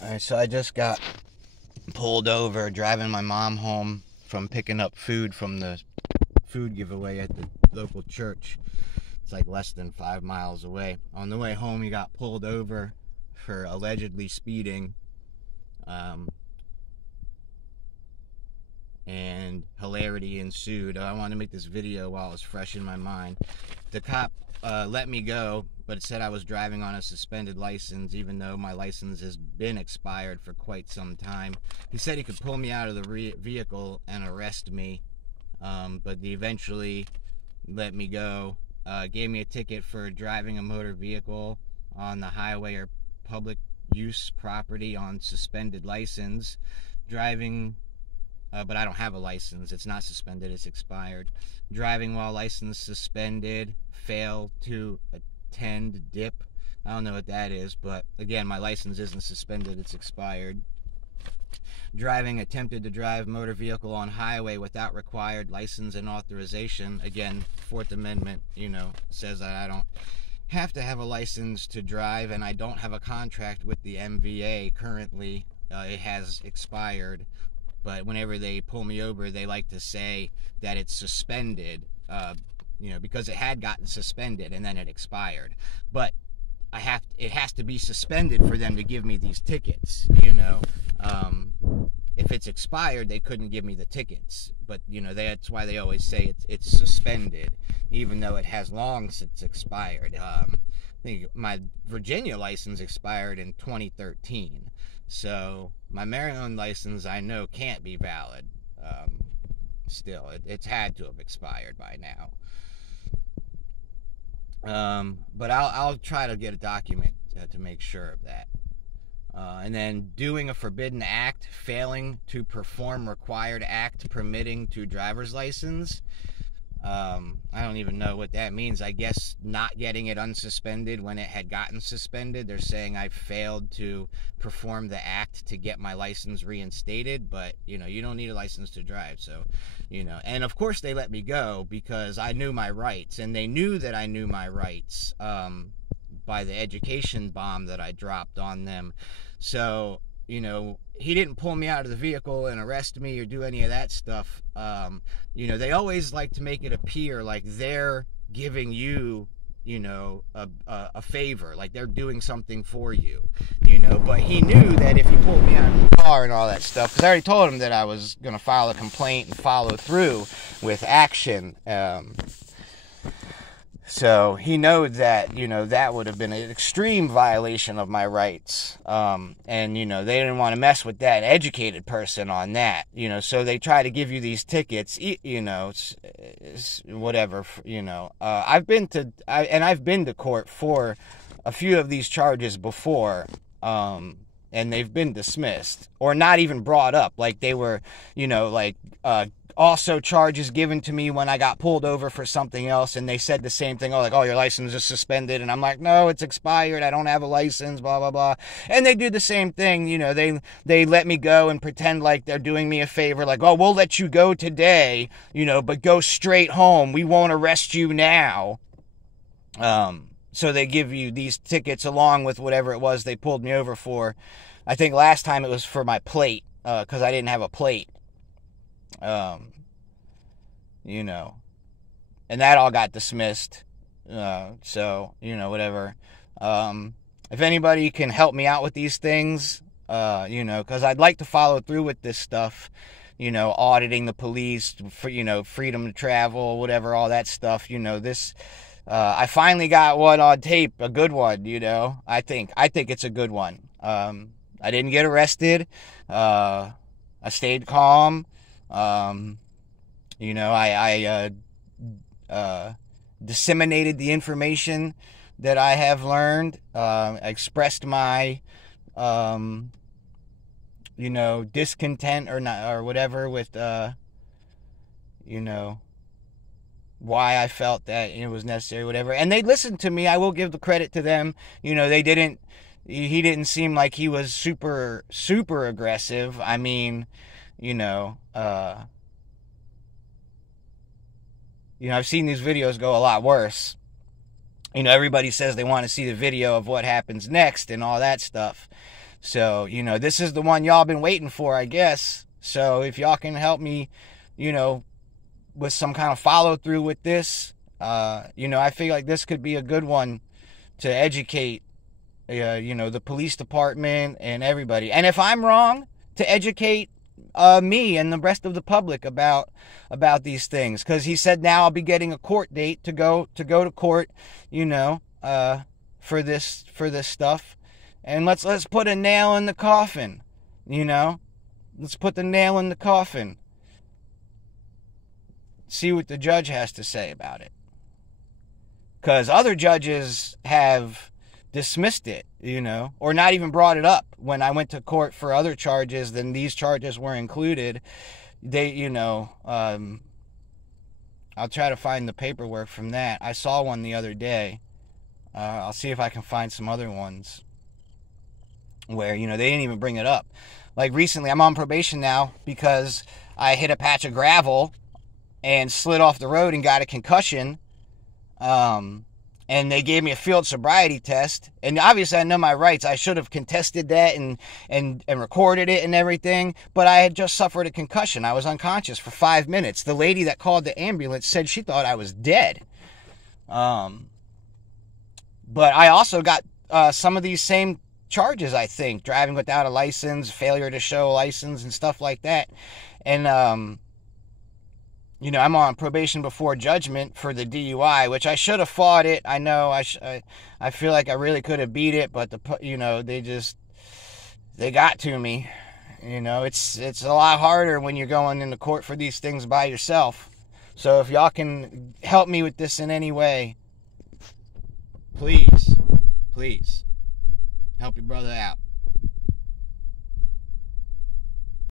Alright, so I just got pulled over driving my mom home from picking up food from the food giveaway at the local church. It's like less than 5 miles away. On the way home, he got pulled over for allegedly speeding. And hilarity ensued. I wanted to make this video while it was fresh in my mind. The cop let me go, but it said I was driving on a suspended license, even though my license has been expired for quite some time. He said he could pull me out of the vehicle and arrest me, but he eventually let me go. Gave me a ticket for driving a motor vehicle on the highway or public use property on suspended license. Driving but I don't have a license. It's not suspended, it's expired. Driving while license suspended, fail to attend DIP. I don't know what that is, but again, my license isn't suspended, it's expired. Driving, attempted to drive motor vehicle on highway without required license and authorization. Again, Fourth Amendment, says that I don't have to have a license to drive, and I don't have a contract with the MVA currently. It has expired. But whenever they pull me over, they like to say that it's suspended, because it had gotten suspended and then it expired. But it has to be suspended for them to give me these tickets. If it's expired, they couldn't give me the tickets. But that's why they always say it's suspended, even though it has long since expired. I think my Virginia license expired in 2013. So my Maryland license, I know, can't be valid. Still, it's had to have expired by now. But I'll try to get a document to make sure of that. And then doing a forbidden act, failing to perform required act permitting to driver's license. I don't even know what that means. I guess not getting it unsuspended when it had gotten suspended. They're saying I failed to perform the act to get my license reinstated, but you don't need a license to drive. So and of course they let me go because I knew my rights, and they knew that I knew my rights by the education bomb that I dropped on them. So he didn't pull me out of the vehicle and arrest me or do any of that stuff. They always like to make it appear like they're giving you, a favor, like they're doing something for you, but he knew that if he pulled me out of the car and all that stuff, because I already told him that I was going to file a complaint and follow through with action. So he knows that, that would have been an extreme violation of my rights. And, they didn't want to mess with that educated person on that, so they try to give you these tickets, whatever, I've been to court for a few of these charges before, and they've been dismissed or not even brought up. Like they were, also charges given to me when I got pulled over for something else, and they said the same thing. Oh, your license is suspended. And I'm like, no, it's expired. I don't have a license, blah, blah, blah. And they do the same thing. They let me go and pretend like they're doing me a favor. Like, oh, we'll let you go today, but go straight home. We won't arrest you now. So they give you these tickets along with whatever it was they pulled me over for. I think last time it was for my plate, because I didn't have a plate. And that all got dismissed. So, whatever. If anybody can help me out with these things, because I'd like to follow through with this stuff, auditing the police, for, freedom to travel, whatever, all that stuff, this, I finally got one on tape, a good one, I think it's a good one. I didn't get arrested. I stayed calm. I disseminated the information that I have learned, expressed my, discontent or not, or whatever with, why I felt that it was necessary, whatever. And they listened to me. I will give the credit to them. He didn't seem like he was super, super aggressive. I mean, I've seen these videos go a lot worse. Everybody says they want to see the video of what happens next and all that stuff. So, you know, this is the one y'all been waiting for, I guess. So if y'all can help me, you know, with some kind of follow through with this, you know, I feel like this could be a good one to educate, you know, the police department and everybody. And if I'm wrong, to educate me and the rest of the public about these things, because he said now I'll be getting a court date to go to court, you know, for this stuff. And let's put a nail in the coffin, you know. Let's put the nail in the coffin. See what the judge has to say about it. Because other judges have dismissed it, you know, or not even brought it up. When I went to court for other charges, then these charges were included. They, you know, I'll try to find the paperwork from that. I saw one the other day. I'll see if I can find some other ones where, you know, they didn't even bring it up. Like recently, I'm on probation now because I hit a patch of gravel and slid off the road and got a concussion. And they gave me a field sobriety test. And obviously I know my rights. I should have contested that and recorded it and everything. But I had just suffered a concussion. I was unconscious for 5 minutes. The lady that called the ambulance said she thought I was dead. But I also got some of these same charges, I think. Driving without a license, failure to show a license, and stuff like that. And, you know, I'm on probation before judgment for the DUI, which I should have fought it. I know I feel like I really could have beat it, but you know, they got to me. You know, it's a lot harder when you're going into court for these things by yourself. So if y'all can help me with this in any way, please help your brother out.